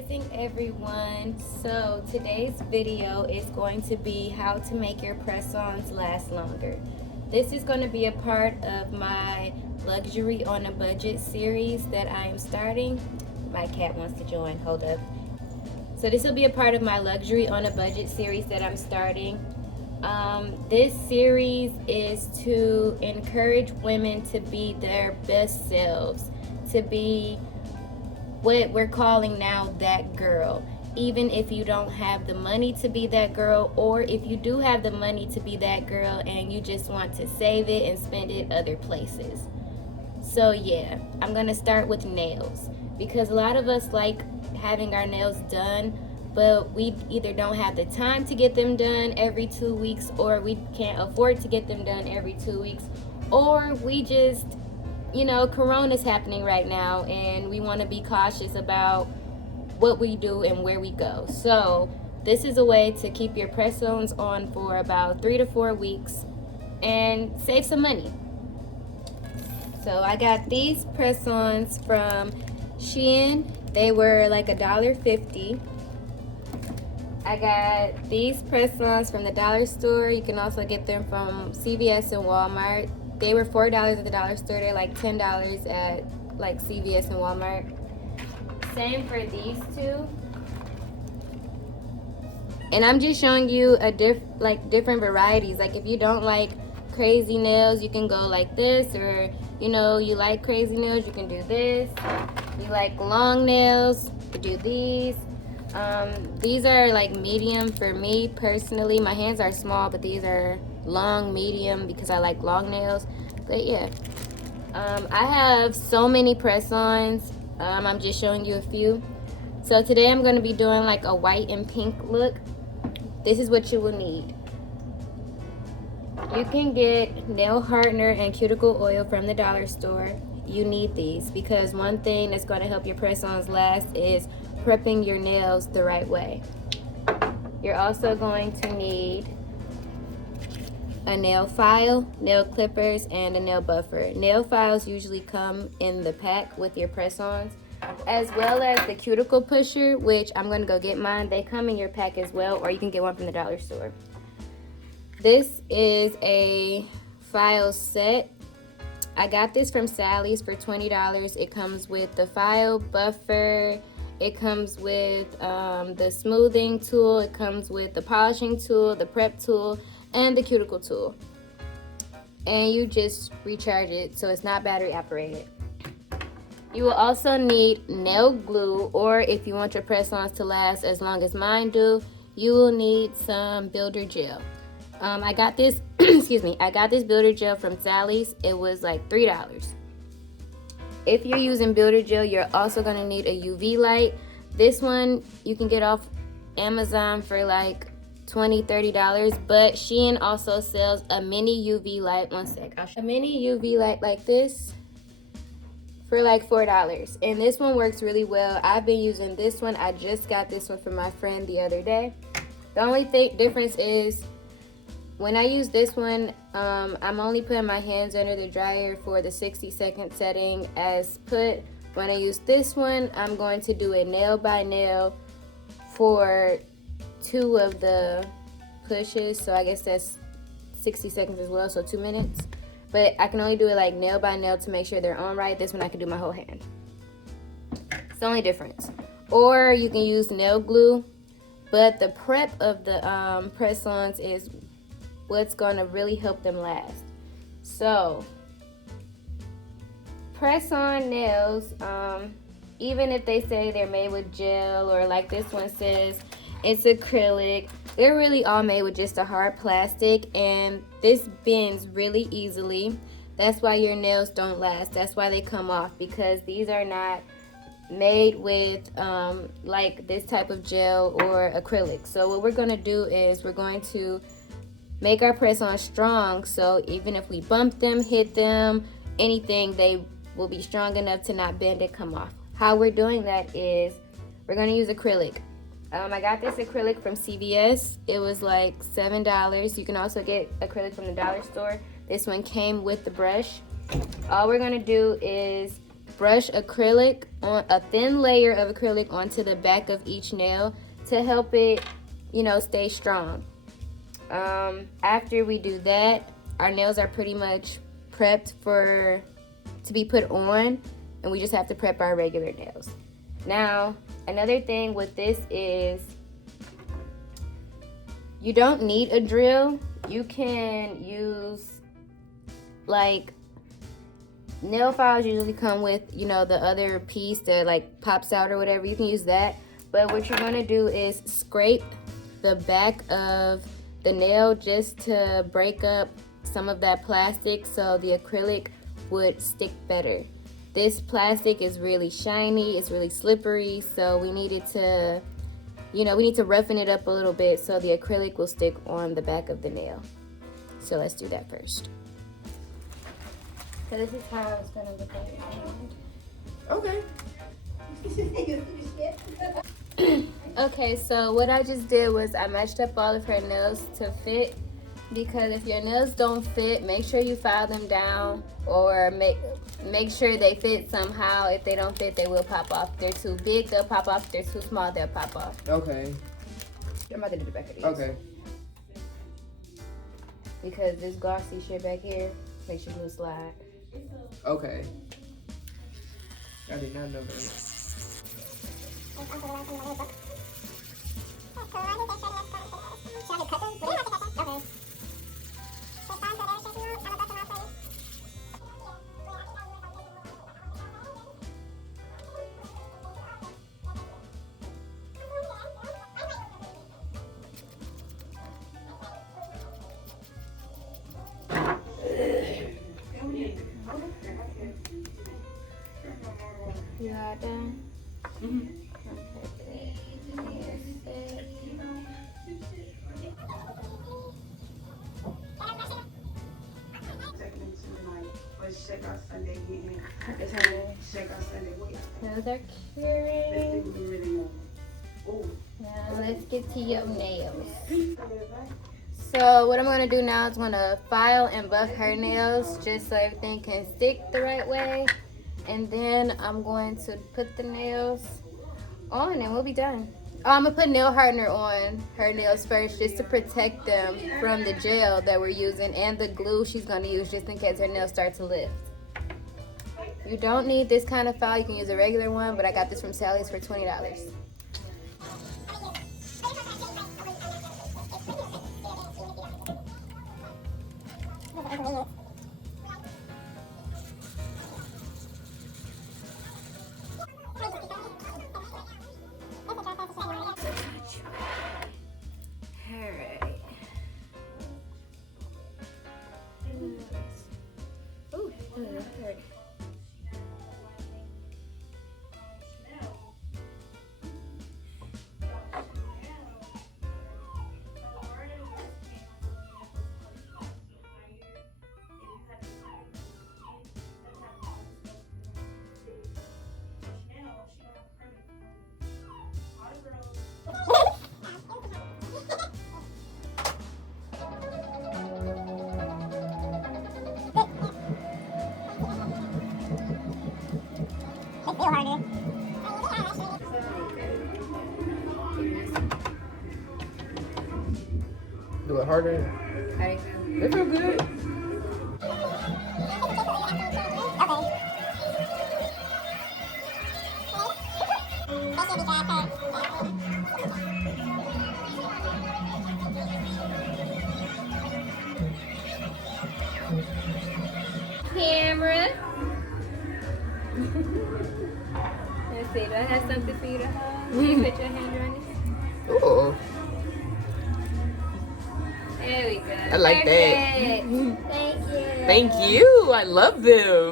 Rising, everyone. So today's video is going to be how to make your press-ons last longer. This is going to be a part of my luxury on a budget series that I am starting. My cat wants to join. Hold up. So this will be a part of my luxury on a budget series that I'm starting. This series is to encourage women to be their best selves, to be what we're calling now that girl. Even if you don't have the money to be that girl, or if you do have the money to be that girl and you just want to save it and spend it other places. So yeah, I'm gonna start with nails, because a lot of us like having our nails done, but we either don't have the time to get them done every 2 weeks, or we can't afford to get them done every 2 weeks, or we just, Corona's happening right now and we want to be cautious about what we do and where we go. So this is a way to keep your press-ons on for about 3 to 4 weeks and save some money. So I got these press-ons from Cheatin. They were like $1.50. I got these press-ons from the dollar store. You can also get them from CVS and Walmart. They were $4 at the dollar store. They're like $10 at like CVS and Walmart. Same for these two. And I'm just showing you different varieties. Like if you don't like crazy nails, you can go like this, or you like crazy nails, you can do this. You like long nails, you can do these. These are like medium for me personally. My hands are small, but these are long, medium, because I like long nails. But yeah, I have so many press-ons. I'm just showing you a few. So today I'm going to be doing like a white and pink look. This is what you will need. You can get nail hardener and cuticle oil from the dollar store. You need these because one thing that's going to help your press-ons last is prepping your nails the right way. You're also going to need a nail file, nail clippers, and a nail buffer. Nail files usually come in the pack with your press-ons, as well as the cuticle pusher, which I'm going to go get mine. They come in your pack as well, or you can get one from the dollar store. This is a file set. I got this from Sally's for $20. It comes with the file, buffer, it comes with the smoothing tool, it comes with the polishing tool, the prep tool, and the cuticle tool. And you just recharge it so it's not battery operated. You will also need nail glue, or if you want your press-ons to last as long as mine do, you will need some builder gel. I got this, I got this builder gel from Sally's. It was like $3. If you're using builder gel, you're also gonna need a UV light. This one you can get off Amazon for like $20-$30, but Shein also sells a mini UV light. One sec, a mini UV light like this for like $4, and this one works really well. I've been using this one. I just got this one from my friend the other day. The only difference is when I use this one, I'm only putting my hands under the dryer for the 60-second setting as put. When I use this one, I'm going to do it nail by nail for 2 of the pushes. So I guess that's 60 seconds as well, so 2 minutes. But I can only do it like nail by nail to make sure they're on right. This one I can do my whole hand. It's the only difference. Or you can use nail glue, but the prep of the press-ons is what's going to really help them last. So press-on nails, even if they say they're made with gel, or like this one says it's acrylic, they're really all made with just a hard plastic, and this bends really easily. That's why your nails don't last. That's why they come off, because these are not made with like this type of gel or acrylic. So what we're going to do is we're going to make our press-on strong, so even if we bump them, hit them, anything, they will be strong enough to not bend and come off. How we're doing that is we're going to use acrylic. I got this acrylic from CVS. It was like $7. You can also get acrylic from the dollar store. This one came with the brush. All we're going to do is brush acrylic on a thin layer of acrylic onto the back of each nail to help it, you know, stay strong. After we do that, our nails are pretty much prepped to be put on, and we just have to prep our regular nails. Now, another thing with this is you don't need a drill. You can use, like, nail files usually come with, you know, the other piece that like pops out or whatever. You can use that. But what you're gonna do is scrape the back of the nail just to break up some of that plastic so the acrylic would stick better. This plastic is really shiny, it's really slippery, so we needed to, you know, we need to roughen it up a little bit so the acrylic will stick on the back of the nail. So let's do that first. So this is how it's gonna look on your hand. Okay. Okay, so what I just did was I matched up all of her nails to fit, because if your nails don't fit, make sure you file them down, or make sure they fit somehow. If they don't fit, they will pop off. If they're too big, they'll pop off. If they're too small, they'll pop off. Okay. I'm about to do the back of these. Okay. Because this glossy shit back here makes your glue slide. Okay. I did not know that. You are done? Mm-hmm. Okay. Those are curing. Now let's get to your nails. So what I'm going to do now is I'm going to file and buff her nails just so everything can stick the right way. And then I'm going to put the nails on and we'll be done. Oh, I'm going to put nail hardener on her nails first just to protect them from the gel that we're using and the glue she's going to use just in case her nails start to lift. You don't need this kind of file. You can use a regular one, but I got this from Sally's for $20. Do it harder. How do you feel? They feel good. Camera. Let's see, do I have something for you to hold? Can you put your hand on it? Ooh. There we go. I like that. Perfect. Thank you. Thank you. I love them.